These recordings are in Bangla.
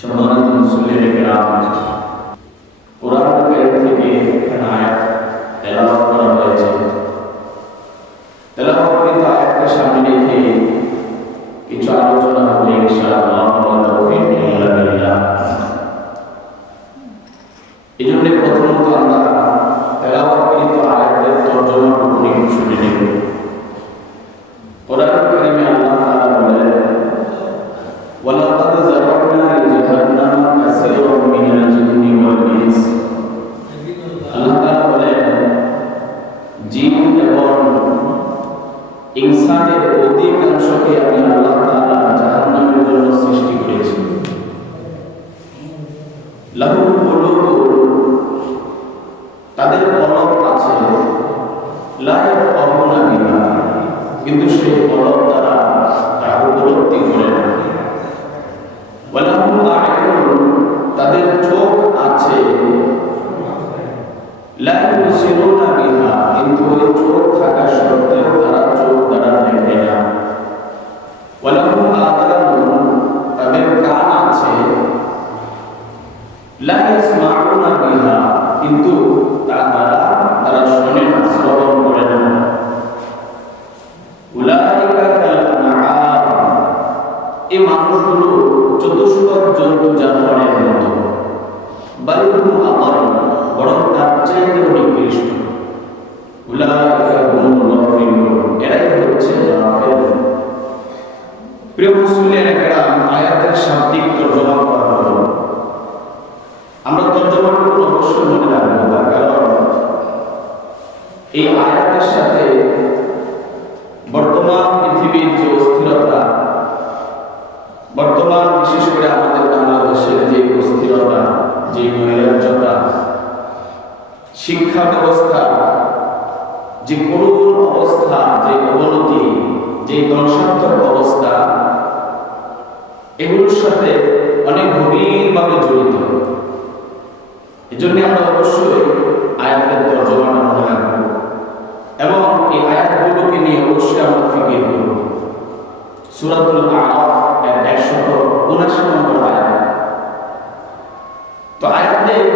সম্মানিত মুসলিম কিরাম, কোরআন কারীম থেকে এখানে আয়াত তেলাওয়াত করা হয়েছে। তেলাওয়াতকৃত আয়াতকে সামনে রেখে কিছু আলোচনা হবে ইনশাআল্লাহ। তৌফিক ইল্লা বিল্লাহ। এজন্য প্রথমত আমরা তেলাওয়াতকৃত আয়াতের তরজমাটুকু একটু শুনে নেব। কোরআন কারীমে আল্লাহ তাআলা বলেন, ওয়ালাকাদ যারানা লিজাহান্নামা কাসীরাম মিনাল জিন্নি ওয়াল ইনস। আল্লাহ তাআলা বলেন, জিন এবং ইনসানের অধিকাংশকে আমি আল্লাহ তাআলা জাহান্নামের জন্য সৃষ্টি করেছি। লাহুম কুলুবুন, তাদের কলব আছে, লা ইয়াফকাহুনা বিহা, কিন্তু সেই কলব দ্বারা তারা উপলব্ধি করে না। ওয়ালাহুম আ'য়ুন, তাদের চোখ আছে, লা ইউবসিরুনা বিহা, কিন্তু ওই চোখ থাকা সত্ত্বেও তারা চোখ দ্বারা দেখে না। ওয়ালাহুম আযানুন, তাদের কান আছে, লা ইয়াসমাউনা বিহা, কিন্তু তা দ্বারা তারা শোনে না, শ্রবণ করে না। উলাইকা কাল আনআম, এই মানুষগুলো চতুষ্পদ জন্তু জানোয়ারের মতো। বাল হুম আযাল, বরং তার চাইতে নিকৃষ্ট। উলাইকা হুমুল গাফিলুন, এরাই হচ্ছে গাফিল। প্রিয় মুসলিম কিরাম, আয়াতের শাব্দিক তরজমা করা হলো। আমরা তরজমাটুকু অবশ্যই মনে রাখবো, তার কারণ এই আয়াতের সাথে বর্তমান পৃথিবীর যে অস্থিরতা, বর্তমান বিশেষ করে আমাদের বাংলাদেশের যে অস্থিরতা, যে নৈরাজ্যতা, শিক্ষা ব্যবস্থা যে করুণ অবস্থা, যে অবনতি, যে ধ্বংসাত্মক অবস্থা, এগুলোর সাথে অনেক গভীরভাবে জড়িত। এজন্য আমরা অবশ্যই আয়াতের তরজমাটা মনে রাখবো এবং এই আয়াতগুলোকে নিয়ে অবশ্যই আমরা ফিকির করব। সূরাতুল আরাফ এর 179 নম্বর আয়াত। তো আয়াতের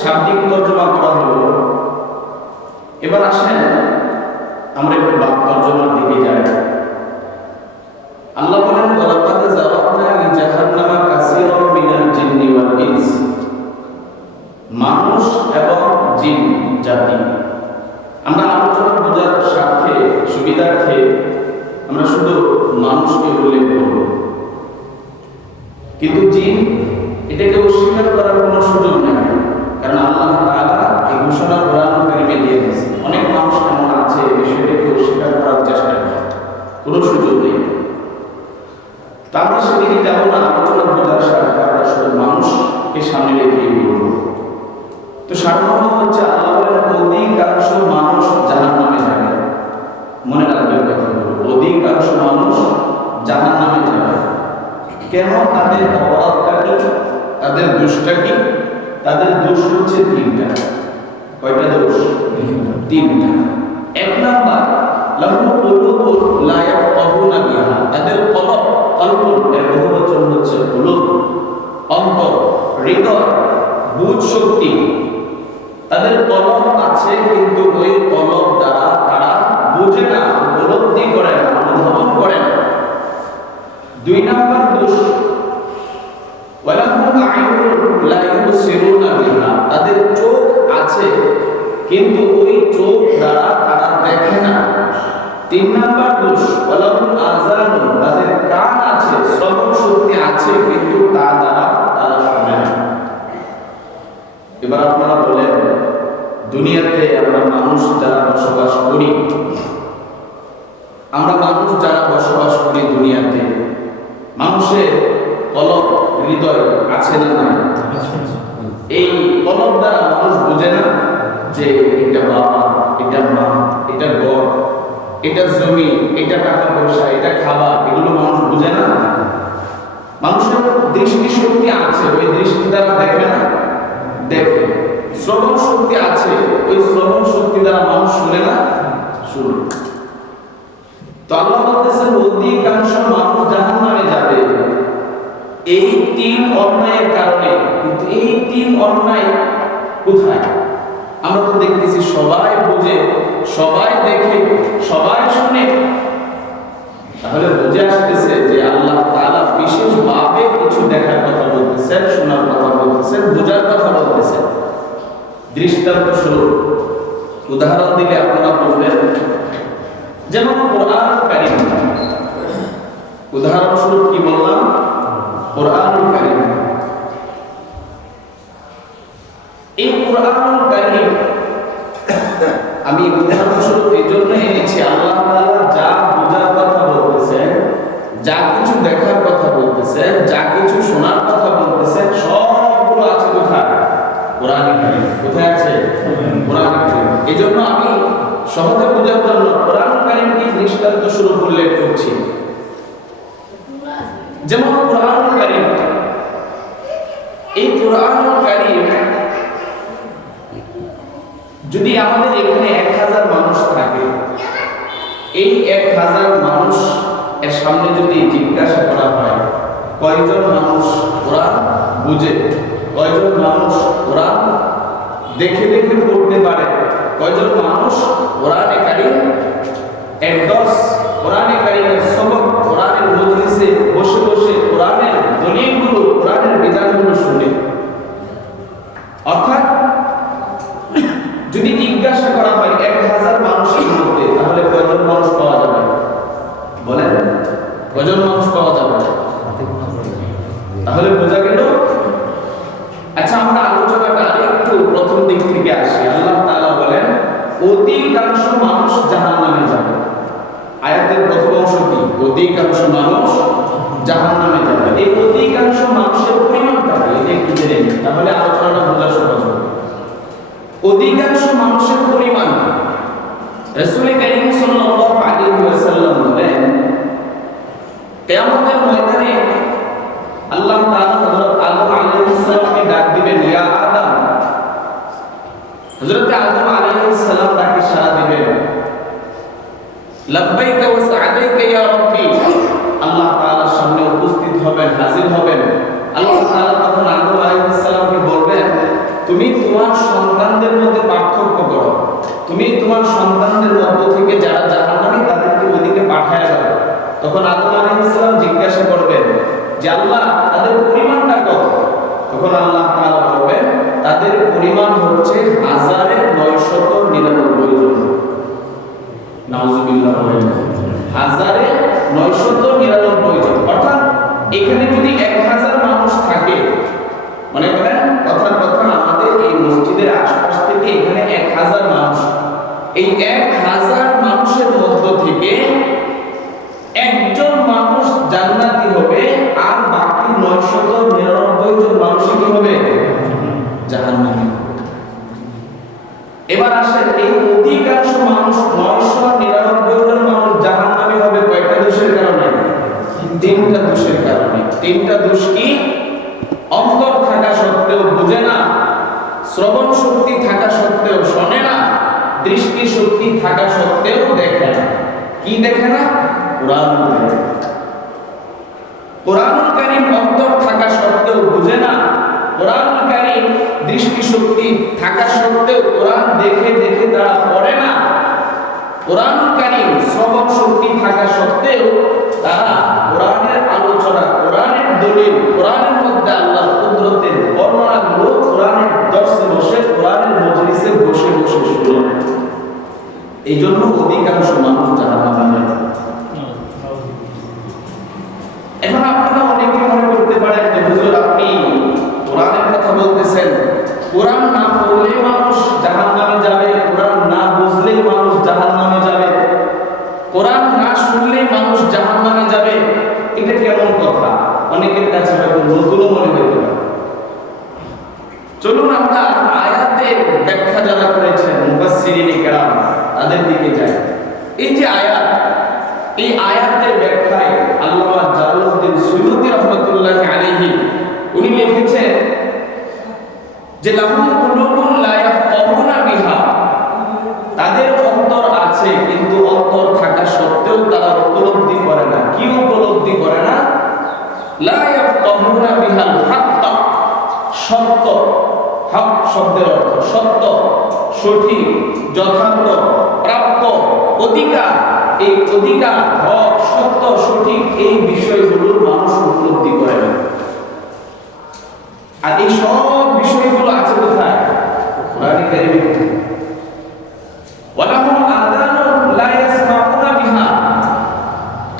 শাব্দিক তরজমা করা হলো। এবার আসেন আমরা একটু বাক তরজমার দিকে যাই। আল্লাহ বলেন, ওয়ালাকাদ যারানা লিজাহান্নামা কাসীরাম মিনাল জিন্নি ওয়াল ইনস, মানুষ এবং জিন জাতি। আমরা আলোচনা বোঝার স্বার্থে, সুবিধার্থে আমরা শুধু মানুষকে উল্লেখ করব, কিন্তু জিন এটাকে অস্বীকার করার কোনো সুযোগ নেই। কারণ আল্লাহ তাআলা এই ঘোষণা কোরআন কারীমে দিয়ে দিয়েছেন। অনেক মানুষ এমন আছে বিষয়টাকে অস্বীকার করার চেষ্টা করে, কোনো সুযোগ নেই। তা আমরা সেদিকে যাব না, আলোচনা বোঝার স্বার্থে আমরা শুধু মানুষকে সামনে রেখেই বলব। তো সাধারণত হচ্ছে আল্লাহ বলেন, অধিকাংশ মানুষ জাহান্নামে যাবে। মনে রাখবেন কথাগুলো, অধিকাংশ মানুষ জাহান্নামে যাবে। কেন? তাদের অপরাধটা কি, তাদের দোষটা কি? তাদের দোষ হচ্ছে তিনটা। কয়টা দোষ? তিনটা। এক নাম্বার, লাহুম কুলুবুন লা ইয়াফকাহুনা বিহা, তাদের কলব, কলবুন এর বহুবচন হচ্ছে কুলুব, অন্তর, হৃদয়, বুঝ শক্তি। তাদের কলব আছে, কিন্তু ওই কলব দ্বারা তারা বুঝে না, উপলব্ধি করে না, অনুধাবন করে না। দুই নাম্বার দোষ, ওয়ালাহুম আ'য়ুনুন লা ইউবসিরুনা বিহা, তাদের চোখ আছে, কিন্তু ওই চোখ দ্বারা তারা দেখে না। তিন নাম্বার দোষ, ওয়ালাহুম আযানুন, তাদের কান আছে, শ্রবণ শক্তি আছে, কিন্তু তা দ্বারা তারা শোনে না। এবার আপনারা বলেন, দুনিয়াতে আমরা মানুষ যারা বসবাস করি, আমরা মানুষ যারা বসবাস করি দুনিয়াতে, মানুষের কলব, হৃদয় আছে না নাই? এই কলব দ্বারা মানুষ বোঝে না যে এটা বাবা, এটা মা, এটা ঘর, এটা জমি, এটা টাকা পয়সা, এটা খাবার, এগুলো মানুষ বোঝে না। মানুষের দৃষ্টি শক্তি আছে, ওই দৃষ্টি দ্বারা দেখে না, দেখে। শ্রবণ শক্তি আছে, ওই শ্রবণ শক্তি দ্বারা মানুষ শুনে না, শুনে। তো আল্লাহ বলতেছেন, অধিকাংশ মানুষ জাহান্নামে যাবে। এই তিন অন্যায়ের কারণে। কিন্তু এই 3 অন্যায় কোথায়? আমরা তো দেখতেছি সবাই বুঝে, সবাই দেখে, সবাই শুনে। তাহলে বুঝে আসতেছে যে আল্লাহ তাআলা বিশেষভাবে কিছু দেখার কথা বলতেছেন, শোনার কথা বলতেছেন, বোঝার কথা বলতেছেন। দৃষ্টান্ত স্বরূপ উদাহরণ দিলে আপনারা বুঝবেন। যেমন কোরআনুল কারীম, উদাহরণস্বরূপ কি বললাম? কোরআনুল কারীম। এই কোরআনুল কারীম আমি উদাহরণস্বরূপ এই জন্য এনেছি, আল্লাহ তাআলা যা বোঝার কথা বলতেছেন, যা কিছু দেখার কথা বলতেছেন, যা কিছু শোনার কথা বলতেছেন, সবগুলো আছে কোথায়? কোরআনুল কারীম। কোথায় আছে? কোরআনুল কারীম। এই জন্য আমি সহজে বোঝার জন্য কোরআনুল কারীমকে দৃষ্টান্ত স্বরূপ উল্লেখ করছি। যেমন কোরআনুল কারীম, এই কোরআনুল কারীম যদি আমাদের এখানে 1000 মানুষ থাকে, এই 1000 মানুষ এর সামনে যদি জিজ্ঞাসা করা হয় কয়জন মানুষ কোরআন বুঝে, কয়জন মানুষ কোরআন দেখে দেখে পড়তে পারে, কয়জন মানুষ কোরআনে কারীম একদর্শ কোরআনে কারীমের সবক, কোরআনের মজলিসে বসে বসে কোরআনের দলিলগুলো, কোরআনের বিধানগুলো শুনে। অর্থাৎ যদি জিজ্ঞাসা করা হয় 1000 মানুষের মধ্যে, তাহলে কয়জন মানুষ পাওয়া যাবে? বলেন, কয়জন মানুষ পাওয়া যাবে? তাহলে বোঝা গেল। আচ্ছা, আমরা আলোচনাটা আরেকটু প্রথম দিক থেকে আসি। আল্লাহ তাআলা বলেন অধিকাংশ মানুষ জাহান্নামে যাবে। আয়াতের প্রথম অংশ কি? অধিকাংশ মানুষ জাহান্নামে যাবে। এই অধিকাংশ মানুষের পরিমাণটা কি? এটা একটু জেনে নিন, তাহলে আলোচনাটা বোঝা সহজ হবে। অধিকাংশ মানুষের পরিমাণ রাসূল কারীম সাল্লাল্লাহু আলাইহি ওয়াসাল্লাম বলেন কিয়ামতের ময়দানে আল্লাহ তাআলা হযরত আদম আলাইহিস সালামকে ডাক দিবেন, ইয়া আদম। হযরত আদম আলাইহিস সালাম তাকে সাড়া দিবেন, লাব্বাইকা ওয়া সা'দাইকা ইয়া রাব্বি। আল্লাহ তাআলার সামনে উপস্থিত হবেন, হাজির হবেন। আল্লাহ তাআলা তখন আদম আলাইহিস সালামকে বলবেন, তুমি তোমার সন্তানদের মধ্যে পার্থক্য করো, তুমি তোমার সন্তানদের মধ্য থেকে যারা জাহান্নামী তাদেরকে ওইদিকে পাঠায় দাও। তখন আদম আলাইহিস সালাম জিজ্ঞাসা করবেন যে আল্লাহ তাদের পরিমাণটা কত? তখন আল্লাহ তাআলা বলবেন তাদের পরিমাণ হচ্ছে 1999 জন। নাউযুবিল্লাহ, 1999 জন। অর্থাৎ এখানে যদি 1000 মানুষ থাকে, মনে করেন কথার কথা আমাদের এই মসজিদের আশপাশ থেকে এখানে 1000 মানুষ, এই 1000 মানুষের মধ্য থেকে একজন মানুষ জান্নাতি হবে, আর বাকি 999 জন মানুষ কি হবে? জাহান্নামী। এবার আসেন, এই অধিকাংশ মানুষ 999 জন মানুষ জাহান্নামী হবে কয়টা দোষের কারণে? 3টা দোষের কারণে। 3টা দোষ কি? অন্তর থাকা সত্ত্বেও বুঝে না, শ্রবণ শক্তি থাকা সত্ত্বেও শোনে না, দৃষ্টি শক্তি থাকা সত্ত্বেও দেখে না। কি দেখে না? কোরআনুল কারীম। কোরআনুল কারীম অন্তর থাকা সত্ত্বেও বুঝে না, কোরআনুল কারীম দৃষ্টি শক্তি থাকা সত্ত্বেও কোরআন দেখে দেখে তারা পড়ে না, কোরআনুল কারীম শ্রবণ শক্তি থাকা সত্ত্বেও তারা কোরআনের আলোচনা, কোরআনের দলিল, কোরআনের মধ্যে আল্লাহর কুদরতের বর্ণনাগুলো কোরআনের দর্শে বসে, কোরআনের মজলিসে বসে বসে শুনে। এই জন্য অধিকাংশ মানুষ জাহান্নামে যায়। এখন আপনারা অনেকে মনে করতে পারেন যে হুজুর আপনি কোরআনের কথা বলতেছেন, কোরআন না পড়লে মানুষ জাহান্নামে যাবে, কোরআন না বুঝলেই মানুষ জাহান্নামে যাবে, কোরআন না শুনলেই মানুষ জাহান্নামে যাবে। এটা কেমন কথা? অনেকের কাছে হয়তো নতুনও মনে হতে পারে। চলুন আমরা আয়াতের ব্যাখ্যা যারা করেছেন মুফাসসিরিনে কেরাম তাদের দিকে যাই। এই যে আয়াত, এই আয়াতের ব্যাখ্যায় আল্লামা জালালউদ্দিন সুয়ুতী রাহমাতুল্লাহি আলাইহি উনি লিখেছেন যে লাহুম কুলুবুন লা ইয়াফকাহুনা বিহা, তাদের অন্তর আছে কিন্তু অন্তর থাকা সত্ত্বেও তারা উপলব্ধি করে না। কি উপলব্ধি করে না? লা ইয়াফকাহুনা বিহাল হক, হক শব্দের অর্থ সত্য, সঠিক, যথার্থ, প্রাপ্য, অধিকার। এই অধিকার, হক, সত্য, সঠিক এই বিষয়গুলো মানুষ উপলব্ধি করে না। আর এই সব বিষয়গুলো আছে কোথায়? কোরআনে কারিমে। ওয়ালাহুম আযানুন লা ইয়াসমাউনা বিহা,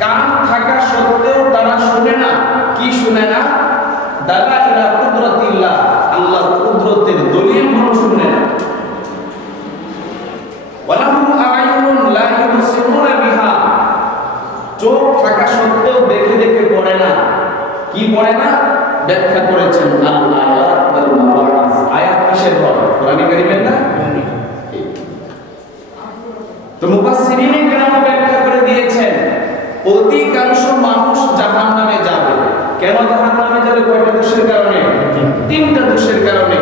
কান থাকা সত্ত্বেও তারা শুনে না। কি শুনে না? দালাইলা কুদরাতিল্লাহ, আল্লাহর কুদরতের দলিলগুলো শুনে না। ওয়ালাহুম আ'য়ুনুন লা ইউবসিরুনা বিহা, চোখ থাকা সত্ত্বেও দেখে দেখে পড়ে না। কি পড়ে না? ব্যাখ্যা করেছেন আল আয়াত ওয়াল মাওয়াইজ। আয়াত কিসের পড়ে? কোরআনে কারিমের না? তো মুফাসসিরিনে কেরাম ব্যাখ্যা করে দিয়েছেন অধিকাংশ মানুষ জাহান্নামে যাবে। কেন জাহান্নামে যাবে? কয়টা দোষের কারণে? তিনটা দোষের কারণে।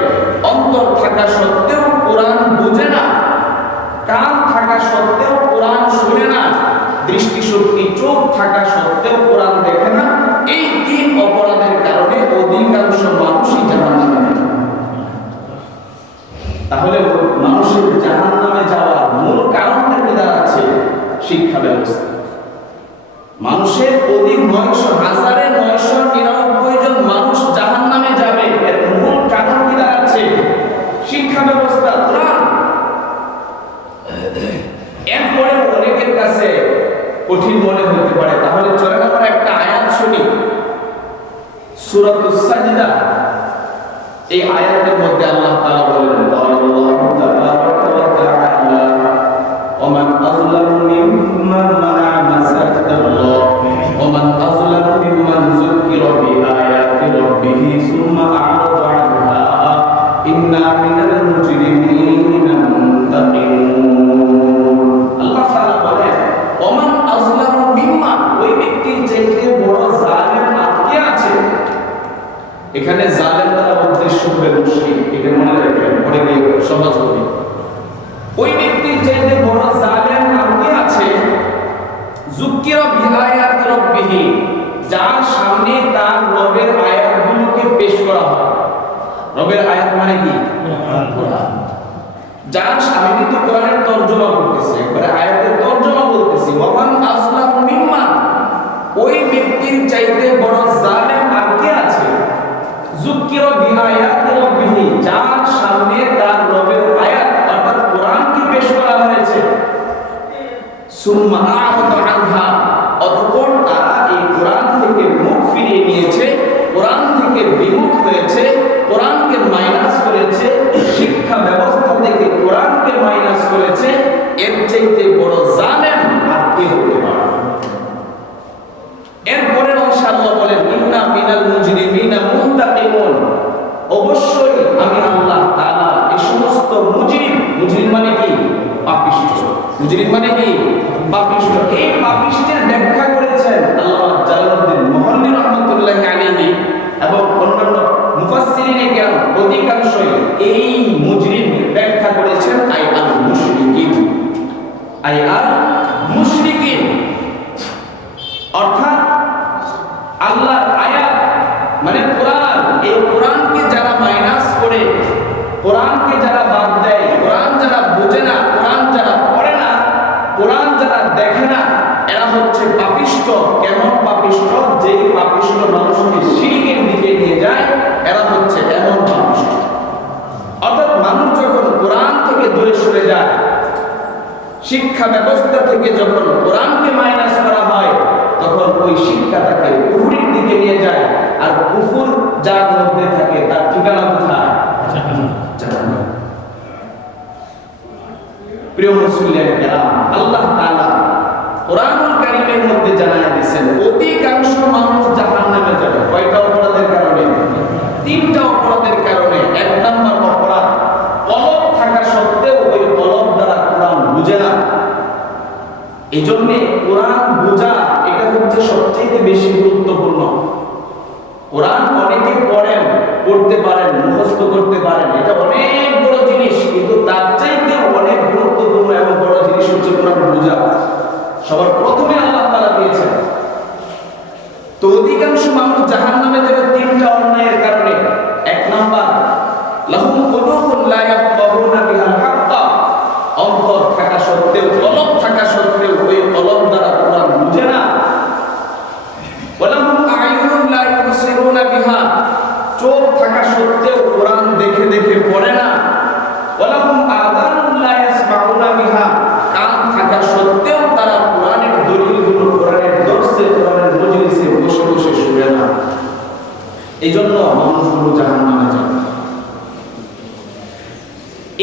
অন্তর থাকা সত্ত্বেও কোরআন বুঝে না, কান থাকা সত্ত্বেও কোরআন শুনে না, দৃষ্টিশক্তি চোখ থাকা সত্ত্বেও কোরআন দেখে না। এই তিন অপরাধের কারণে অধিকাংশ মানুষই জাহান্নামে যাবে। তাহলে মানুষের জাহান্নামে যাওয়ার মূল কারণটা কি দাঁড়াচ্ছে? শিক্ষা ব্যবস্থা। মানুষের অধিক 999 জন মানুষ জাহান্নামে যাবে, এর মূল কারণ কি দাঁড়াচ্ছে? শিক্ষা ব্যবস্থা, কোরআন। এরপরে অনেকের কাছে কঠিন মনে হতে পারে, তাহলে চলেন আমরা একটা আয়াত শুনি। সূরাতুস সাজদা, এই আয়াতের মধ্যে আল্লাহ তাআলা বলেন, আল্লাহু তাবারাকা ওয়া তাআলা ওমান আযলামু মিম্মান মানা'a মাসাজিদাল্লাহ ওমান আযলামু মিম্মান যুকিরা বিআয়াতি রাব্বিহি সুম্মা আ'রাদা আনহা ইন্না মিনাল মুজরিমিনা মুনতাকিমুন। আল্লাহ তাআলা বলেন, ওমান আযলামু মিম্মান, ওই ব্যক্তির চাইতে বড় জালেম আর কে আছে? এখানে জালেম দ্বারা উদ্দেশ্য হবে মুশরিক। এটা মনে রাখবেন, পরে গিয়ে সহজ হবে। ওই ব্যক্তির চাইতে বড় জালেম আর কে আছে? যুকিরা বিআয়াতি রাব্বিহি, যার সামনে তার রবের আয়াতগুলোকে পেশ করা হয়। রবের আয়াত মানে কি? কোরআন। যার সামনে কিন্তু কোরআনের তরজমা করতেছে, একবারে আয়াতের তরজমা বলতেছি। ওয়ামান আযলামু মিম্মান, ওই ব্যক্তির চাইতে বড় জালেম আর কে আছে? যুকিরা বিআয়াতি রাব্বিহি, যার সামনে তার রবের আয়াত অর্থাৎ কোরআনকে পেশ করা হয়েছে। সুম্মা আ'রাদা আনহা, অতঃপর তারা এই কোরআন থেকে মুখ ফিরিয়ে নিয়েছে, কোরআন থেকে বিমুখ হয়েছে, কোরআনকে মাইনাস করেছে, শিক্ষা ব্যবস্থা থেকে কোরআনকে মাইনাস করেছে। এর চাইতে বড় জালেম আর কে হতে পারে? এরপরের অংশে আল্লাহ বলেন, ইন্না মিনাল মুজরিমিনা মুনতাকিমুন, অবশ্যই আমি আল্লাহ তাআলা এই সমস্ত মুজরিম, মুজরিম মানে কি? পাপিষ্ঠ। মুজরিম মানে কি? পাপিষ্ঠ। এই পাপিষ্ঠের ব্যাখ্যা করেছেন আল্লামা জালালউদ্দিন মুহল্লি রাহমাতুল্লাহি আলাইহি এবং অন্যান্য মুফাসসিরিনে কেরাম অধিকাংশই এই মুজরিম ব্যাখ্যা করেছেন আই আল মুশরিকিন, আই আল মুশরিকিন, অর্থাৎ আল্লাহর আয়াত মানে কোরআন। এই কোরআনকে যারা মাইনাস করে, কোরআনকে যারা বাদ দেয়, কোরআন যারা বোঝে না, কোরআন যারা পড়ে না, কোরআন যারা দেখে না, এরা হচ্ছে পাপিষ্ঠ। কেমন পাপিষ্ঠ? যেই পাপিষ্ঠ মানুষকে শিরকের দিকে নিয়ে যায়, এরা হচ্ছে এমন পাপিষ্ঠ। অর্থাৎ মানুষ যখন কোরআন থেকে দূরে সরে যায়, শিক্ষা ব্যবস্থা থেকে যখন কোরআনকে মাইনাস করা হয়, তখন ওই শিক্ষা তাকে কুফরের দিকে নিয়ে যায়। আর কুফর যার মধ্যে থাকে তার ঠিকানা কোথায়? জাহান্নাম। প্রিয় মুসলিম কেরাম, আল্লাহ তাআলা কোরআনুল কারীমের মধ্যে জানায় দিয়েছেন অধিকাংশ মানুষ জাহান্নামে যাবে। কয়টা অপরাধের কারণে? তিনটা অপরাধের কারণে। এক নাম্বার অপরাধ, কলব থাকা সত্ত্বেও ওই কলব দ্বারা কোরআন বুঝে না। এই জন্য কোরআন বোঝা এটা হচ্ছে সবচেয়ে বেশি গুরুত্বপূর্ণ। কোরআন অনেকে পড়েন, পড়তে পারেন, মুখস্থ করতে পারেন, এটা অনেক বড় জিনিস, কিন্তু তার চাইতে অনেক গুরুত্বপূর্ণ এবং বড় জিনিস হচ্ছে কোরআন বোঝা। সবার প্রথমে আল্লাহ তাআলা দিয়েছেন। তো অধিকাংশ মানুষ জাহান্নামে চোখ থাকা সত্ত্বেও কোরআন দেখে দেখে পড়ে না, ওয়ালাহুম আযানুন লা ইয়াসমাউনা বিহা, কান থাকা সত্ত্বেও তারা কোরআনের দলিলগুলো, কোরআনের দর্শে, কোরআনের মজলিসে বসে বসে শুনে না। এইজন্য মানুষগুলো জাহান্নামে যাবে।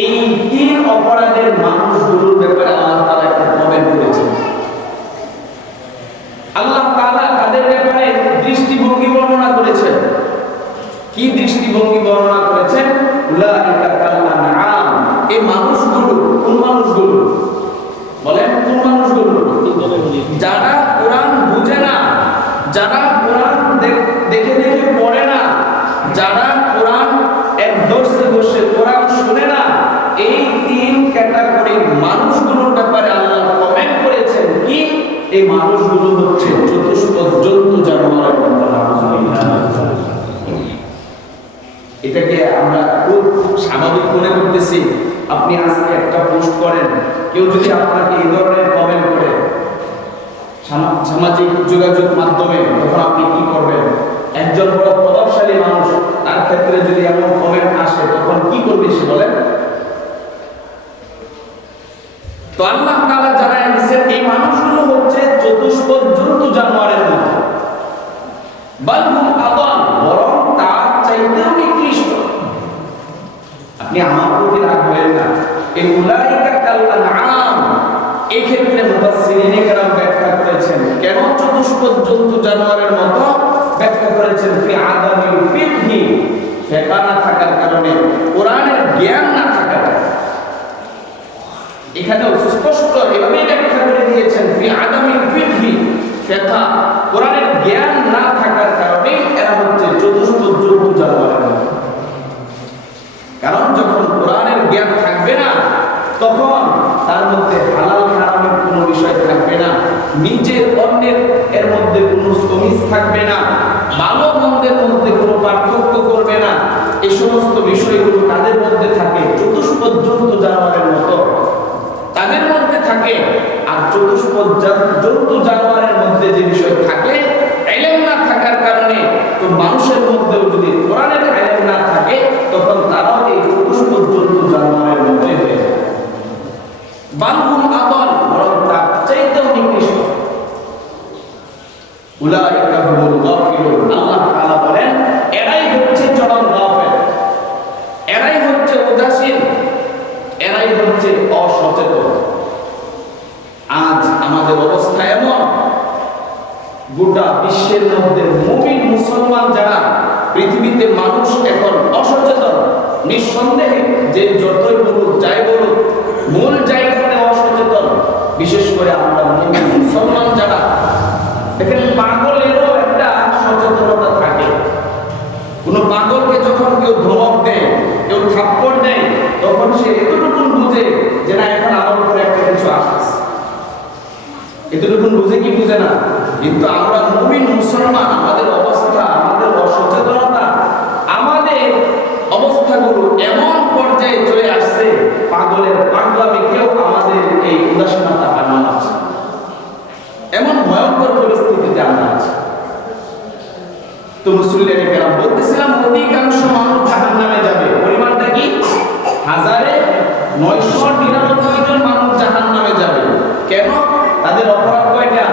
এই তিন অপরাধের মানুষগুলোর ব্যাপারে আল্লাহ তাআলা একটা কমেন্ট করেছেন। আল্লাহ তাআলা তাদের ব্যাপারে দৃষ্টিভঙ্গি বর্ণনা করেছেন। কি দৃষ্টিভঙ্গি বর্ণনা করেছেন? উলাইকা কাল আনআম, এই মানুষগুলো কোন মানুষগুলো বলেন? কোন মানুষগুলো? যারা কোরআন বুঝে না, যারা কোরআন দেখে দেখে পড়ে না, যারা কোরআন এক দর্শে বসে কোরআন শুনে না, এই তিন ক্যাটাগরির মানুষগুলোর ব্যাপারে আল্লাহ কমেন্ট করেছেন কি? এই মানুষগুলো হচ্ছে চতুষ্পদ জন্তু জানোয়ারের মতো। এটাকে আমরা খুব স্বাভাবিক মনে করতেছি। আপনি আজকে একটা পোস্ট করেন, কেউ যদি আপনাকে এই ধরনের কমেন্ট করে সামাজিক যোগাযোগ মাধ্যমে, তখন আপনি কি করবেন? একজন বড় প্রভাবশালী মানুষ, তার ক্ষেত্রে যদি এমন কমেন্ট আসে, তখন কি করবে সে বলেন? তো আল্লাহ তাআলা জানায় দিয়েছেন এই মানুষগুলো হচ্ছে চতুষ্পদ জন্তু জানোয়ারের মতো। বালহুম আদাল, বরং তার চাইতেও নিকৃষ্ট। আপনি আমার প্রতি রাগ করেন না। এই উলাইকা কাল আনআম, এই ক্ষেত্রে মুফাসসিরিনে কেরাম ব্যাখ্যা করেছেন কেন চতুষ্পদ জন্তু জানোয়ারের মতো, ব্যাখ্যা করেছেন ফি আদামিল ফিকহি, ফিকহ না থাকার কারণে, কোরআনের জ্ঞান না থাকার কারণে। এখানেও সুস্পষ্ট এভাবে ব্যাখ্যা করে দিয়েছেন ফি আদামিল ফিকহি, ফিকহ, কোরআনের জ্ঞান না থাকার কারণে এরা হচ্ছে চতুষ্পদ জন্তু জানোয়ারের মতো। কারণ যখন কোরআনের জ্ঞান থাকবে না, তখন তার মধ্যে হালাল হারামের কোনো বিষয় থাকবে না, নিজের অন্যের এর মধ্যে কোনো তমিজ থাকবে না, ভালো মন্দের মধ্যে কোনো পার্থক্য করবে না। এই সমস্ত বিষয়গুলো তাদের মধ্যে থাকে, চতুষ্পদ জন্তু জানোয়ারের মতো তাদের মধ্যে থাকে। আর চতুষ্পদ জন্তু জানোয়ারের মধ্যে যে বিষয় থাকে, ইলম না থাকার কারণে, তো মানুষের মধ্যেও যদি কোরআনের ইলম না থাকে, তখন তারাও এই চতুষ্পদ জন্তু জানোয়ারের মধ্যে হয়ে যায়। বালহুম আদাল, বরং তার চাইতেও নিকৃষ্ট। উলাইকা হুমুল গাফিলুন, আল্লাহ তাআলা বলেন এরাই হচ্ছে চরম গাফেল, এরাই হচ্ছে উদাসীন, এরাই হচ্ছে অসচেতন। আজ আমাদের অবস্থা এমন, গোটা বিশ্বের মধ্যে মুমিন মুসলমান যারা, পৃথিবীতে মানুষ এখন অসচেতন। নিঃসন্দেহে যে যতই বলুক, যাই বলুক, মূল জায়গাতে অসচেতন। বিশেষ করে আমরা মুমিন মুসলমান যারা, দেখেন পাগলেরও একটা সচেতনতা থাকে। কোনো পাগলকে যখন কেউ ধমক দেয়, কেউ থাপ্পড় দেয়, তখন সে এতটুকু বুঝে যে না, এখন আমার উপরে একটা কিছু আসছে, এতটুকু বুঝে কি বুঝে না। কিন্তু আমরা মুমিন মুসলমান, আমাদের অবস্থা, আমাদের অসচেতনতা, আমাদের অবস্থাগুলো এমন পর্যায়ে চলে আসছে, পাগলের পাগলামি কেউ আমাদের এই উদাসীনতা বানানো আছে, এমন ভয়ঙ্কর পরিস্থিতিতে আমরা আছি। তো মুসলিম কেরাম বলতেছিলাম অধিকাংশ মানুষ জাহান্নামে যাবে। পরিমাণটা কি? 1999 জন মানুষ জাহান্নামে যাবে। কেন? তাদের অপরাধ কয়টা?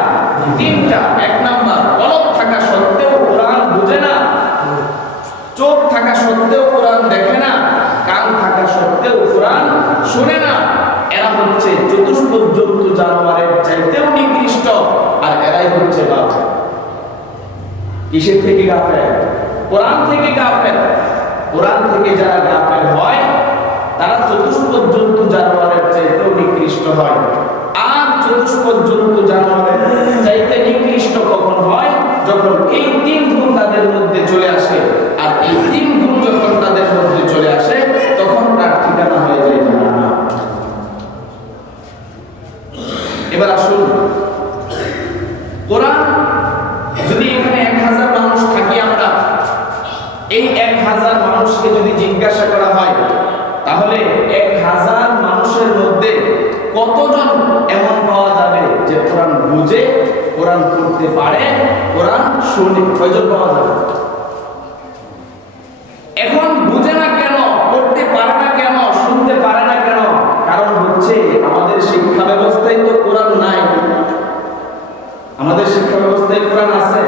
তিনটা। এক নাম্বার, কলব থাকা সত্ত্বেও কোরআন বুঝে না, চোখ থাকা সত্ত্বেও কোরআন দেখে না, কান থাকা সত্ত্বেও কোরআন শুনে না। এরা হচ্ছে চতুষ্পদ জন্তু জানোয়ারের চাইতেও নিকৃষ্ট। আর এরাই হচ্ছে গাফেল। কিসের থেকে গাফেল? কোরআন থেকে গাফেল। কোরআন থেকে যারা গাফেল হয়, তারা চতুষ্পদ জন্তু জানোয়ারের চাইতেও নিকৃষ্ট হয়। আর চতুষ্পদ জন্তু জানোয়ারের চাইতে নিকৃষ্ট কখন হয়? যখন এই তিন গুণ তাদের মধ্যে চলে আসে। আর এই তিন গুণ যখন তাদের মধ্যে চলে আসে, তখন তার ঠিকানা হয়ে যায় জাহান্নাম। এবার আসুন, কোরআন যদি এখানে 1000 মানুষ থাকি আমরা, এই 1000 মানুষকে যদি জিজ্ঞাসা করা হয়, তাহলে 1000 মানুষের মধ্যে কতজন এমন পাওয়া যাবে যে কোরআন বুঝে, কোরআন পড়তে পারে, কোরআন শুনে? কয়জন পাওয়া যাবে? এখন বুঝে না কেন, পড়তে পারে না কেন, শুনতে পারে না কেন? কারণ হচ্ছে আমাদের শিক্ষা ব্যবস্থায় তো কোরআন নাই। আমাদের শিক্ষা ব্যবস্থায় কোরআন আছে?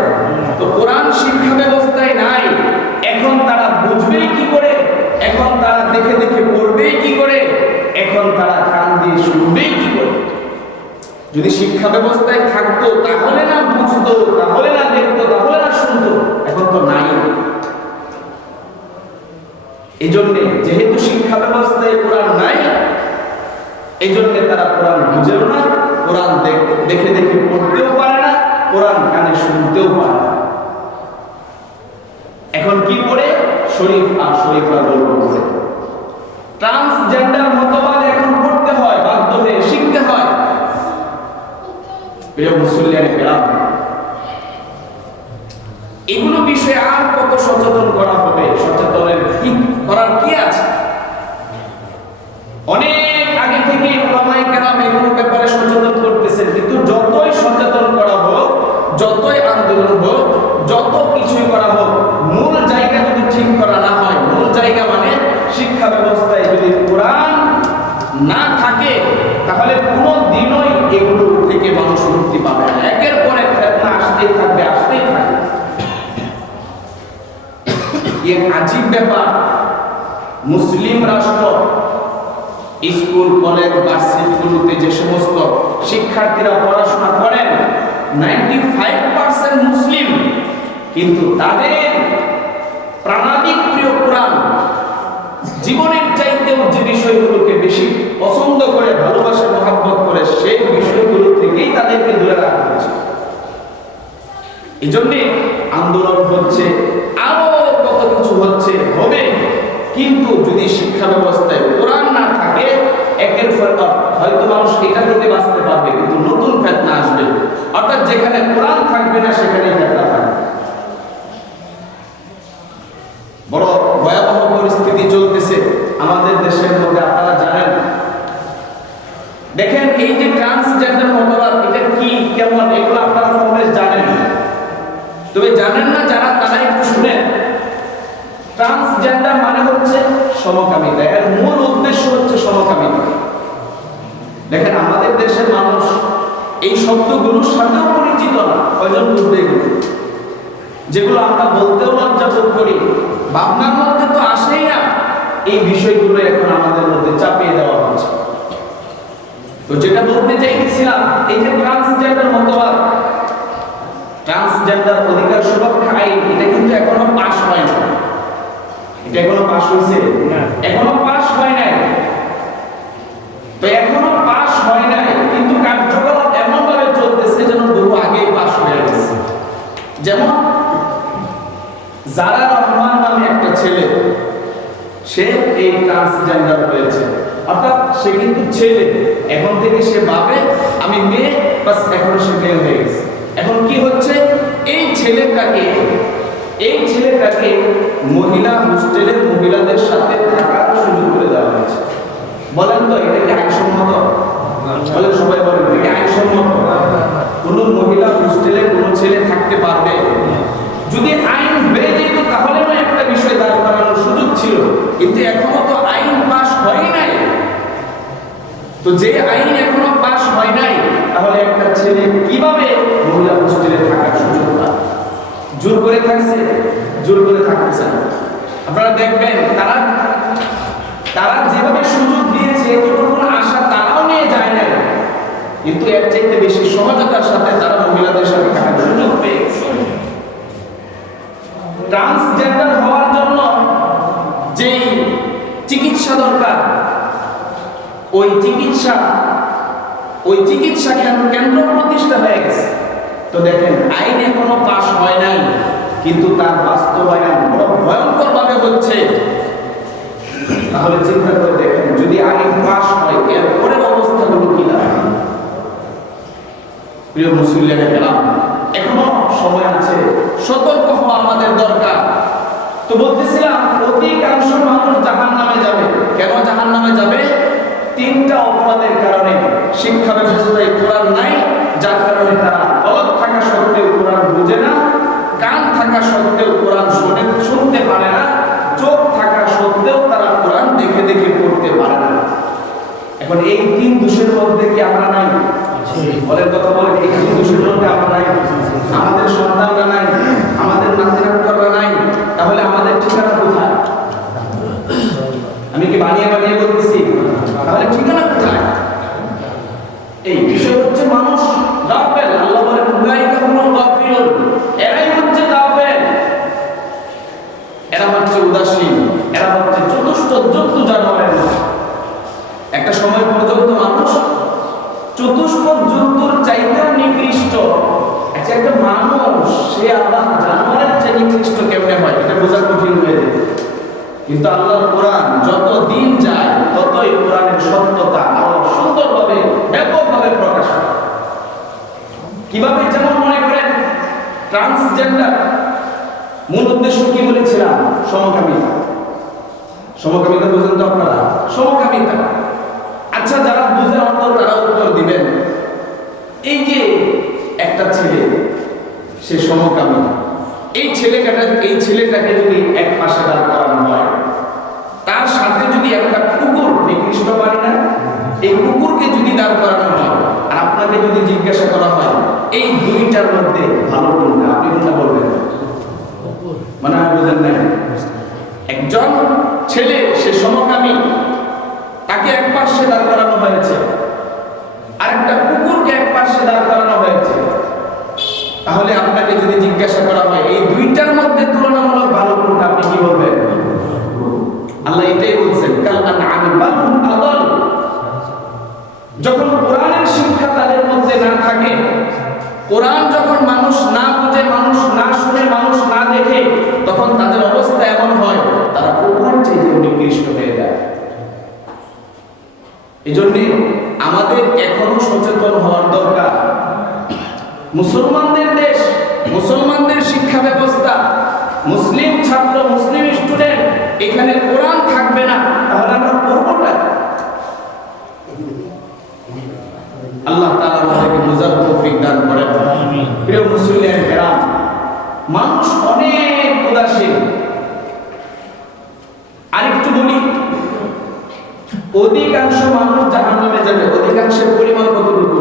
তো কোরআন শিক্ষা ব্যবস্থায় নাই। এখন তারা বুঝবেই কি করে? এখন তারা দেখে দেখে পড়বেই কি করে? এখন তারা কান দিয়ে শুনবেই কি করে? যদি শিক্ষা ব্যবস্থায় থাকতো তাহলে না বুঝতো, তাহলে না দেখতো, তাহলে না শুনতো। এখন তো নাই। এই জন্যে যেহেতু শিক্ষা ব্যবস্থায় কোরআন নাই, এই জন্যে তারা কোরআন বুঝেও না, কোরআন দেখে দেখে পড়তেও পারে না, কোরআন কানে শুনতেও পারে না। এখন কি করে? শরীফ আর শরীফা গল্প করে ট্রান্সজেন্ডার মতবাদ এখন পড়তে হয়, বাধ্য হয়ে শিখতে হয়। প্রিয় মুসলিম কেরাম, এগুলো বিষয়ে আর কত সচেতন করা হবে? সচেতনের কি করার কি আছে? অনেক আগে থেকে ওলামায়ে কেরাম এগুলোর ব্যাপারে সচেতন করতেছেন, কিন্তু যতই সচেতন করা হোক, যতই আন্দোলন হোক, যত কিছুই করা হোক, মূল জায়গা যদি ঠিক করা না হয়, মূল জায়গা মানে শিক্ষা ব্যবস্থায় যদি কোরআন না থাকে, তাহলে কোনো দিনই এগুলো থেকে মানুষ মুক্তি পাবে না। একের পর এক ফিতনা আসতেই থাকবে, আসতেই থাকবে। এক আজীব ব্যাপার, মুসলিম রাষ্ট্র স্কুল, কলেজ, ভার্সিটিগুলোতে যে সমস্ত শিক্ষার্থীরা পড়াশোনা করেন 95% মুসলিম, কিন্তু তাদের প্রাণাধিক প্রিয় কোরআন জীবনের চাইতেও যে বিষয়গুলোকে বেশি পছন্দ করে, ভালোবাসে, মহব্বত করে, সেই বিষয়গুলো থেকেই তাদেরকে দূরে রাখা হয়েছে। এই জন্যে আন্দোলন হচ্ছে, আরো কত কিছু হচ্ছে, হবে। কিন্তু যদি শিক্ষা ব্যবস্থায় কোরআন না থাকে, একের পর এক হয়তো মানুষ এটা থেকে বাঁচতে পারবে, কিন্তু নতুন ফিতনা আসবে। অর্থাৎ যেখানে কোরআন থাকবে না, সেখানেই ফিতনা থাকবে। বড় ভয়াবহ পরিস্থিতি চলতেছে আমাদের দেশের মধ্যে, আপনারা জানেন। দেখেন, এই যে ট্রান্সজেন্ডার মতবাদ, এটা কি, কেমন, এগুলো আপনারা কমবে জানেন, তবে জানেন না যারা, তারা একটু শুনেন। ট্রান্সজেন্ডার মানে হচ্ছে সমকামিতা। এর মূল উদ্দেশ্য হচ্ছে সমকামিতা। দেখেন, আমাদের দেশের মানুষ এই শব্দগুলোর সাথেও পরিচিত না। কয়জন বুঝবে এগুলো? যেগুলো আমরা বলতেও লজ্জা বোধ করি, ভাবনার মধ্যে তো আসেই না, এই বিষয়গুলো এখন আমাদের মধ্যে চাপিয়ে দেওয়া হচ্ছে। তো যেটা বলতে চাইছিলাম, এই যে ট্রান্সজেন্ডার মতবাদ, ট্রান্সজেন্ডার অধিকার সুরক্ষা আইন, এটা কিন্তু এখনো পাস হয় না। এটা এখনো পাস হয়েছে? এখনো পাস হয় নাই। তো এখনো পাস হয় নাই, কিন্তু কার্যকর এমন ভাবে চলতেছে যেন বহু আগেই পাস হয়ে গেছে। যেমন জারা রহমান নামে একটা ছেলে, সে এই ট্রান্সজেন্ডার হয়েছে। অর্থাৎ সে কিন্তু ছেলে, এখন থেকে সে ভাবে আমি মেয়ে, বাস এখন সে মেয়ে হয়ে গেছে। এখন কি হচ্ছে, এই ছেলেটাকে মহিলা হোস্টেলের মহিলাদের সাথে থাকার সুযোগ করে দেওয়া হয়েছে। বলেন তো, এটা কি আইনসম্মত? বলেন, সবাই বলেন, এটা কি আইনসম্মত? কোন মহিলা হোস্টেলে কোন ছেলে থাকতে পারবে? যদি আইন হয়ে যেত তাহলে না একটা বিষয় দাঁড় করানোর সুযোগ ছিল, কিন্তু এখনো তো আইন পাস হয় নাই। তো যে আইন এখনো পাস হয় নাই, তাহলে একটা ছেলে কিভাবে মহিলা হোস্টেলে থাকার সুযোগ পাবে? জোর করে থাকছে? জোর করে থাকতেছে না। আপনারা দেখবেন, তারা যেভাবে সুযোগ দিয়েছে, এতটুকু আশা তারাও নিয়ে যায় না, কিন্তু এর চাইতে বেশি সহজতার সাথে তারা মহিলাদের সাথে থাকার সুযোগ পেয়েছে। ট্রান্সজেন্ডার হওয়ার জন্য যে চিকিৎসা দরকার, ওই চিকিৎসা কেন্দ্র প্রতিষ্ঠা হয়ে গেছে। তো দেখেন, আইন এখনো পাস হয় নাই, কিন্তু তার বাস্তবায়ন বড় ভয়ঙ্কর ভাবে হচ্ছে। তাহলে চিন্তা করে দেখেন, যদি আইন পাস হয়, এরপরের অবস্থাগুলো কি দাঁড়াবে? প্রিয় মুসলিমেরা কেরাম, এখনো সময় আছে, সতর্ক হওয়া আমাদের দরকার। তো বলতেছিলাম, অধিকাংশ মানুষ জাহান্নামে যাবে। কেন জাহান্নামে যাবে? তিনটা অপরাধের কারণে। শিক্ষা ব্যবস্থায় কোরআন নাই, যার কারণে তারা অলক থাকা সত্ত্বেও কোরআন বুঝে না, কান থাকা সত্ত্বেও কোরআন শুনতে পারে না, চোখ বলেন কথা বলেন, এখানে মুসলমানরা আমরা নাই, আমাদের সন্তানরা নাই, আমাদের নাতিরা নাই, তাহলে আমাদের ঠিকানা কোথায়? আমি কি বানিয়ে বানিয়ে বলতেছি? তাহলে ঠিকানা কোথায়? এই বিষয় হচ্ছে মানুষ গাফেল। আল্লাহ বলেন উলাইকা হুমুল গাফিলুন, এরাই হচ্ছে গাফেল, এরা হচ্ছে উদাসীন, এরা হচ্ছে চতুষ্পদ জানোয়ারের মতো। একটা সময় পর্যন্ত মানুষ চতুষ্পদ জন্তুর চাইতেও নিকৃষ্ট। একটা মানুষ সে আল্লাহ জানোয়ারের চেয়ে নিকৃষ্ট কেমনে হয় এটা বোঝা কঠিন হয়ে যায়। কিন্তু আল্লাহর কোরআন যত দিন যায় ততই কোরআনের সত্যতা আরো সুন্দরভাবে ব্যাপকভাবে প্রকাশ হয়। কিভাবে? যেমন মনে করেন ট্রান্সজেন্ডার, মূল উদ্দেশ্য কি বলেছিলাম? সমকামিতা। সমকামিতা বুঝেন তো আপনারা? সমকামিতা। আচ্ছা, যারা বুঝেন অন্তর তারা উত্তর দিবেন। এই যে একটা ছেলে সে সমকামী, এই ছেলেটাকে যদি এক পাশে দাঁড় করানো হয়, তার সাথে যদি একটা কুকুর, নিকৃষ্ট পারি না, এই কুকুরকে যদি দাঁড় করানো হয়, আর আপনাকে যদি জিজ্ঞাসা করা হয় এই দুইটার মধ্যে ভালো কোনটা, আপনি কোনটা বলবেন? মানে আমি বুঝেন না, একজন ছেলে সে সমকামী, তাকে এক পাশে দাঁড় করানো হয়েছে, আর একটা কুকুরকে এক পাশে দাঁড় করানো হয়েছে। তাহলে আপনাকে যদি জিজ্ঞাসা করা হয় এই দুইটার মধ্যে তুলনামূলক ভালো কোনটা, আপনি কি বলবেন? আল্লাহ এটাই বলছেন কাল আনআমি বাল হুম আদাল। যখন কোরআনের শিক্ষা তাদের মধ্যে না থাকে, কোরআন যখন মানুষ না বুঝে, মানুষ না শুনে, মানুষ না দেখে, তখন তাদের অবস্থা এমন হয় তারা কুকুরের চাইতে নিকৃষ্ট হয়ে যায়। এজন্য আমাদের এখনো সচেতন হওয়ার দরকার। মুসলমানদের দেশ, মুসলমানদের শিক্ষা ব্যবস্থা, মুসলিম ছাত্র, মুসলিম স্টুডেন্ট, এখানে কোরআন থাকবে না, তাহলে আমরা পড়বোটা? আল্লাহ তাআলা আমাদেরকে বুঝার তৌফিক দান করেন। প্রিয় মুসলিম কেরাম, মানুষ অনেক উদাসীন। আরেকটু বলি, অধিকাংশ মানুষ জাহান্নামে যাবে। অধিকাংশের পরিমাণ কতটুকু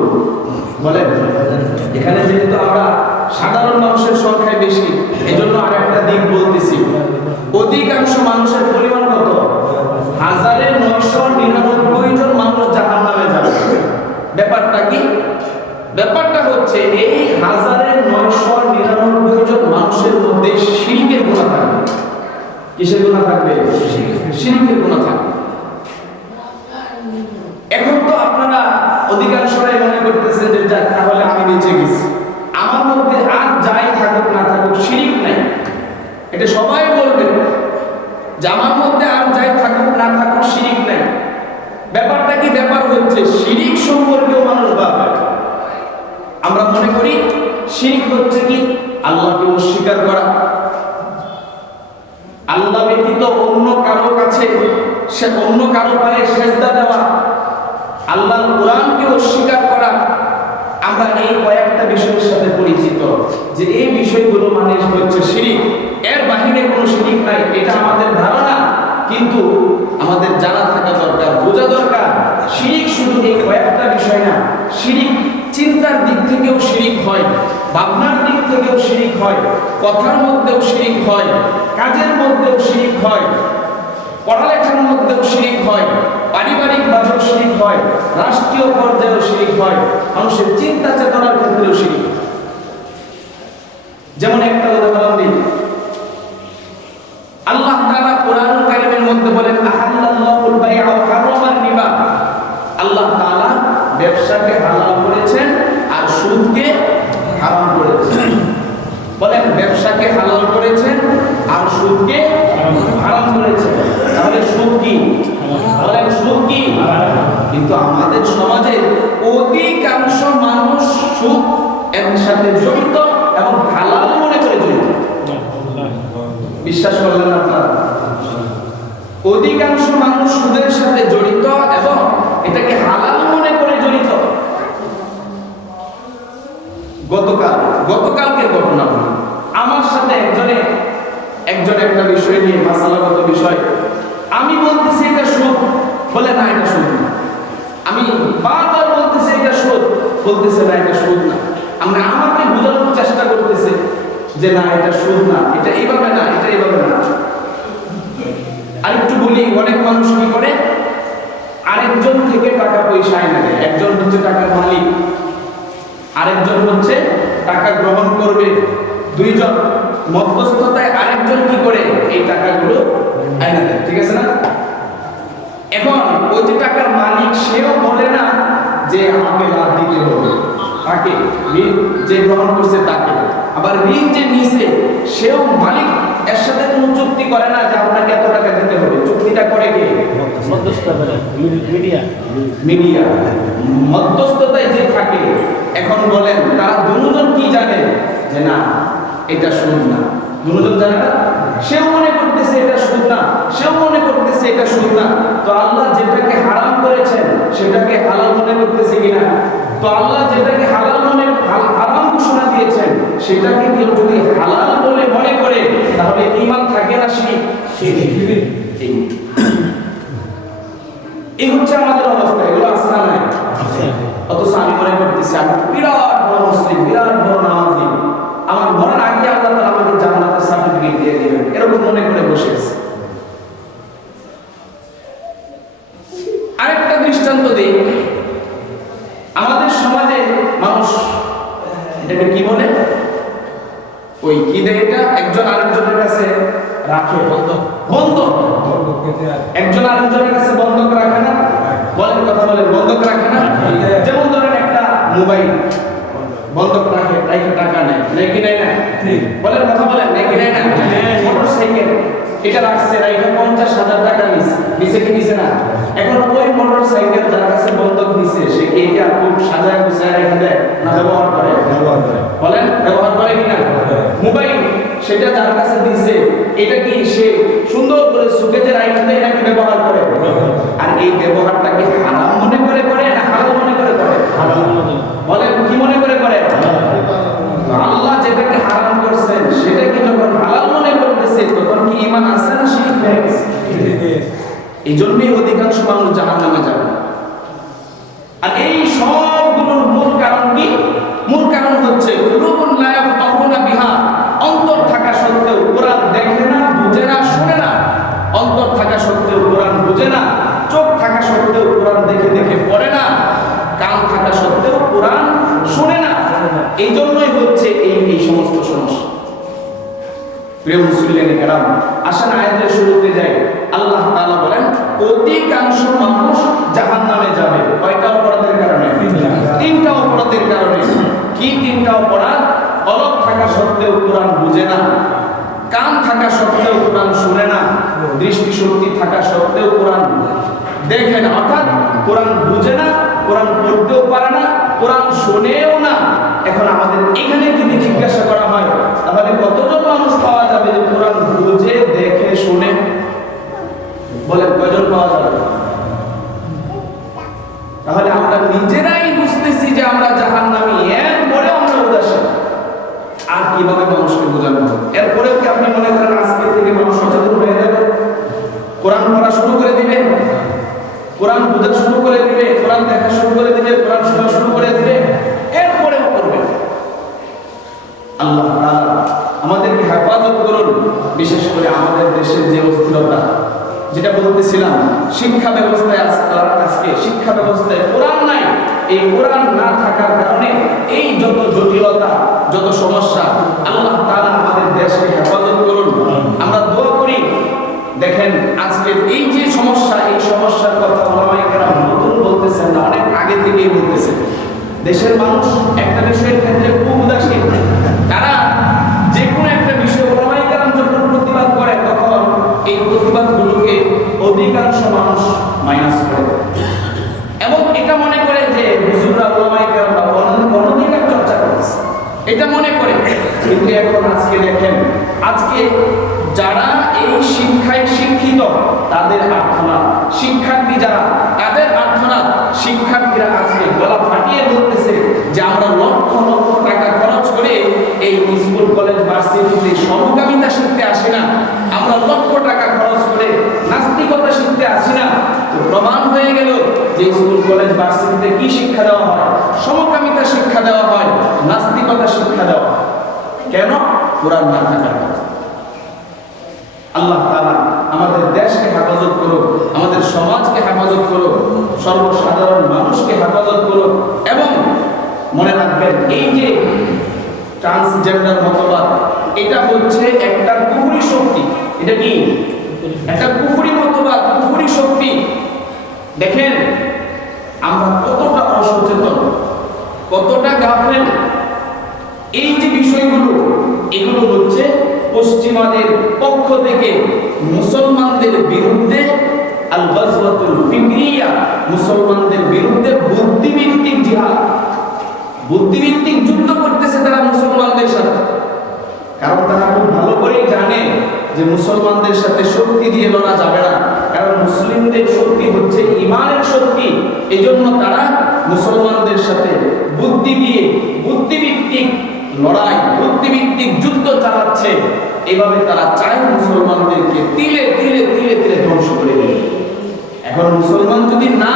বলেন? এখানে যেহেতু আমরা সাধারণ মানুষের সংখ্যা বেশি, এজন্য আরেকটা দিক বলতেছি। অধিকাংশ মানুষের পরিমাণ কত? 1999 জন মানুষ জাহান্নামে যাবে। ব্যাপারটা কি? ব্যাপারটা হচ্ছে এই 1999 জন মানুষের মধ্যে শিরকের গুনাহ থাকবে। কিসের গুনাহ থাকবে? শিরকের গুনাহ থাকবে। এখন তো আপনারা অধিকাংশরাই মনে করতেছেন যে যাক, তাহলে আমি বেঁচে গেছি, আমার মধ্যে আর যাই থাকুক না থাকুক শিরক নাই। এটা সবাই বলবে যে আমার মধ্যে আর যাই থাকুক না থাকুক শিরক নাই। ব্যাপারটা কি? ব্যাপার হচ্ছে শিরক সম্পর্কেও মানুষ ভাবে। আমরা মনে করি শিরক হচ্ছে কি? আল্লাহকে অস্বীকার করা, আল্লাহ ব্যতীত অন্য কারো কাছে সে অন্য কারো পায়ে সেজদা দেওয়া, আল্লাহর কোরআনকে অস্বীকার করা। আমরা এই কয়েকটা বিষয়ের সাথে পরিচিত যে এই বিষয়গুলো মানে হচ্ছে শিরক। এর বাহিরে কোনো শিরক নাই, এটা আমাদের ধারণা, কিন্তু আমাদের জানা থাকা দরকার, বোঝা দরকার। শিরক শুধু এই কয়েকটা বিষয় না, শিরক চিন্তার দিক থেকেও শিরক হয়, ভাবনার দিক থেকেও শিরক হয়, কথার মধ্যেও শিরক হয়, কাজের মধ্যেও শিরক হয়, পড়ালেখার মধ্যেও শিরক হয়, পারিবারিক ভাবেও শিরক হয়, রাষ্ট্রীয় পর্যায়েও শিরক হয়, মানুষের চিন্তা চেতনার ক্ষেত্রেও শিরক হয়। যেমন একটা উদাহরণ দিই, আল্লাহ তাআলা কোরআনুল কারীমের মধ্যে বলেন আহাল্লাল্লাহুল বাই'a ওয়া হারামার রিবা। আল্লাহ তাআলা ব্যবসাকে হালাল করেছেন আর সুদকে হারাম করেছেন। বলেন ব্যবসাকে হালাল করেছেন আর সুদকে হারাম করেছেন। তাহলে সুদ কি? বলেন সুদ কি? কিন্তু আমাদের সমাজে অধিকাংশ মানুষ সুদ এর সাথে জড়িত এবং হালাল মনে করে জড়িত। বিশ্বাস করলেন আপনারা? অধিকাংশ মানুষ সুদের সাথে জড়িত এবং এটাকে হালাল মনে করে জড়িত। গতকালকের ঘটনা বলি, আমার সাথে একজন একটা বিষয় নিয়ে, মাসালাগত বিষয়, আমি বলতেছি এটা সুদ, বলে না এটা সুদ না। আমি বারবার বলতেছি এটা সুদ, বলতেছে না এটা সুদ না। আমরা আমাকে বোঝানোর চেষ্টা করতেছে যে না এটা সুদ না, এটা এইভাবে না, এটা এইভাবে না। আরেকটু বলি, অনেক মানুষ কি করে আরেকজন থেকে টাকা পয়সা এনে দেয়। একজন হচ্ছে টাকার মালিক, আরেকজন হচ্ছে টাকা গ্রহণ করবে, দুইজন মধ্যস্থতায় আরেকজন কি করে এই টাকাগুলো এনে দেয়, ঠিক আছে না? এখন ওই যে টাকার মালিক সেও বলে না যে আমাকে লাভ দিতে হবে, তাকে ঋণ যে গ্রহণ করছে তাকে, আবার ঋণ যে নিছে সেও মালিক এর সাথে কোনো চুক্তি করে না যে আপনাকে এত টাকা দিতে হবে। চুক্তিটা করে কে? মিডিয়া মধ্যস্থতায় যে থাকে। এখন বলেন তারা দুজন কি জানে যে না এটা সুদ না, দুজন জানে না। সেও মনে করতেছে এটা সুদ না, সেও মনে করতেছে এটা সুদ না। তো আল্লাহ যেটাকে হারাম করেছেন সেটাকে হালাল মনে করতেছে কিনা? তো আল্লাহ যেটাকে হালাল মনে হারাম ঘোষণা দিয়েছেন সেটাকে কেউ যদি হালাল বলে মনে করে তাহলে ঈমান থাকে না শিরক? এই হচ্ছে আমাদের অবস্থা। এগুলো আছে না নাই? অথচ আমি মনে করতেছি আমি বিরাট বড় মুসলিম, বিরাট বড় নামাজি, আমার মরার আগে আল্লাহ তাআলা আমাকে জান্নাতের সার্টিফিকেট দিয়ে দিবেন, এরকম মনে করে বসে আছে। আরেকটা দৃষ্টান্ত দিই। আমাদের সমাজে মানুষ এটাকে কি বলে, ওই কি দেয় এটা, একজন আরেকজনের কাছে রাখে বন্ধক। বন্ধক একজন আরেকজনের কাছে বন্ধক রাখে না? বলেন, কথা বলেন, বন্ধক রাখে না? যেমন ধরেন একটা মোবাইল বন্ধক রাখে, রাখে টাকা নেয়, নেয় কি নেয় না? বলেন, কথা বলেন, নেয় কি নেয় না? মোটরসাইকেল এটা রাখছে, রাখে 50,000 টাকা নিছে কি নিছে না? এখন ওই মোটরসাইকেল যার কাছে বন্ধক নিছে সে কি এটা খুব সাজায় গুছায় রেখে দেয় না ব্যবহার করে? বলেন, ব্যবহার করে কিনা? মোবাইল সেটা যার কাছে দিছে এটা কি সে সুন্দর করে সুকেতে রাখে দেয় নাকি ব্যবহার করে? আর এই ব্যবহারটাকে হারাম মনে করে করে না হালাল মনে করে করে? বলেন, কি মনে করে করে? আল্লাহ যেটাকে হারাম করছেন সেটাকে যখন হালাল মনে করতেছে তখন কি ঈমান আছে না শিরক হয়ে গেছে? এই জন্যই অধিকাংশ মানুষ জাহান্নামে যাবে। আর এই সবগুলোর মূল কারণ কি? মূল কারণ হচ্ছে কুলুবুন লা ইয়াফকাহুনা বিহা, অন্তর থাকা সত্ত্বেও কোরআন দেখে না, বুঝে না, শুনে না। অন্তর থাকা সত্ত্বেও কোরআন বুঝে না, চোখ থাকা সত্ত্বেও কোরআন দেখে দেখে পড়ে না, কান থাকা সত্ত্বেও কোরআন শুনে না। এই জন্যই হচ্ছে এই সমস্ত সমস্যা। প্রিয় মুসলিম কেরাম, আসেন আয়াতের শুরুতে যাই। আল্লাহ তাআলা বলেন অধিকাংশ মানুষ জাহান্নামে যাবে। কয়টা অপরাধের কারণে? তিনটা অপরাধের কারণে। কি তিনটা অপরাধ? অলক থাকা সত্ত্বেও কোরআন বুঝে না, কান থাকা সত্ত্বেও কোরআন শুনে না, দৃষ্টি শক্তি থাকা সত্ত্বেও কোরআন দেখে না। অর্থাৎ কোরআন বুঝে না, কোরআন পড়তেও পারে না, কোরআন শোনেও না। এখন আমাদের এখানে যদি জিজ্ঞাসা করা হয় তাহলে কতজন মানুষ পাওয়া যাবে যে কোরআন বুঝে দেখে শুনে? বলেন, কয়জন পাওয়া যাবে? তাহলে আমরা নিজেরাই বুঝতেছি যে আমরা জাহান্নামী, এরপরে আমরা উদাসীন। আর কিভাবে মানুষকে বোঝানো? এরপরেও কি আপনি মনে করেন আজকে থেকে মানুষ সচেতন হয়ে যাবে, কোরআন পড়া শুরু করে দিবে, কোরআন বোঝা শুরু করে দিবে, কোরআন দেখা শুরু করে দিবে, কোরআন শোনা শুরু করে দিবে? এরপরেও করবে। আল্লাহ তাআলা আমাদেরকে হেফাজত করুন। বিশেষ করে আমাদের দেশের যে অস্থিরতা, যেটা বলতেছিলাম, শিক্ষা ব্যবস্থায় আজকে শিক্ষা ব্যবস্থায় কোরআন নাই। এই কোরআন না থাকার কারণে এই যত জটিলতা, যত সমস্যা, আল্লাহ তাআলা আমাদের দেশকে হেফাজত করুন। আমরা দোয়া করি। দেখেন আজকে এই যে সমস্যা, এই সমস্যার কথা ওলামায়ে কেরাম নতুন বলতেছেন না, অনেক আগে থেকেই বলতেছেন। দেশের মানুষ একটা বিষয়ের ক্ষেত্রে খুব উদাসীন। তারা যে কোনো একটা বিষয় ওলামায়ে কেরাম যখন প্রতিবাদ করে তখন এই প্রতিবাদগুলোকে অধিকাংশ মানুষ মাইনাস করে এবং এটা মনে করে যে হুজুররা ওলামায়ে কেরামরা অনধিকার চর্চা করতেছে, এটা মনে করে। কিন্তু এখন আজকে দেখেন, আজকে যারা এই শিক্ষায় শিক্ষিত তাদের আর্থনা, শিক্ষার্থী যারা তাদের আর্থনা, শিক্ষার্থীরা আজকে গলা ফাটিয়ে বলতেছে যে আমরা লক্ষ লক্ষ টাকা খরচ করে এই স্কুল কলেজ ভার্সিটিতে সমকামিতা শিখতে আসি না, আমরা লক্ষ টাকা খরচ করে নাস্তিকতা শিখতে আসি না। তো প্রমাণ হয়ে গেল যে স্কুল কলেজ ভার্সিটিতে কি শিক্ষা দেওয়া হয়? সমকামিতা দেওয়া হয়, নাস্তিকতা শিক্ষা দেওয়া হয়। কেন? কোরআন না থাকার কারণে। আল্লাহ তাআলা আমাদের দেশকে হেফাজত করুক, আমাদের সমাজকে হেফাজত করুক, সর্বসাধারণ মানুষকে হেফাজত করুক। এবং মনে রাখবেন, এই যে ট্রান্সজেন্ডার মতবাদ, এটা হচ্ছে একটা কুফরি শক্তি। এটা কি? একটা কুফরি মতবাদ, কুফরি শক্তি। দেখেন আমরা কতটা অসচেতন, কতটা গাফেল। এই যে বিষয়গুলো, এগুলো হচ্ছে পশ্চিমাদের পক্ষ থেকে মুসলমানদের বিরুদ্ধে আল গাজওয়াতুল ফিকরিয়া, মুসলমানদের বিরুদ্ধে বুদ্ধিভিত্তিক জিহাদ, বুদ্ধিভিত্তিক যুদ্ধ করতেছে তারা মুসলমানদের সাথে। কারণ তারা খুব ভালো করেই জানে যে মুসলমানদের সাথে শক্তি দিয়ে লড়া যাবে না, কারণ মুসলিমদের শক্তি হচ্ছে ঈমানের শক্তি। এজন্য তারা মুসলমানদের সাথে বুদ্ধি দিয়ে বুদ্ধিভিত্তিক লড়াই, বুদ্ধিভিত্তিক যুদ্ধ চালাচ্ছে। এভাবে তারা চায় মুসলমানদেরকে তিলে তিলে তিলে তিলে ধ্বংস করে দিবে। এখন মুসলমান যদি না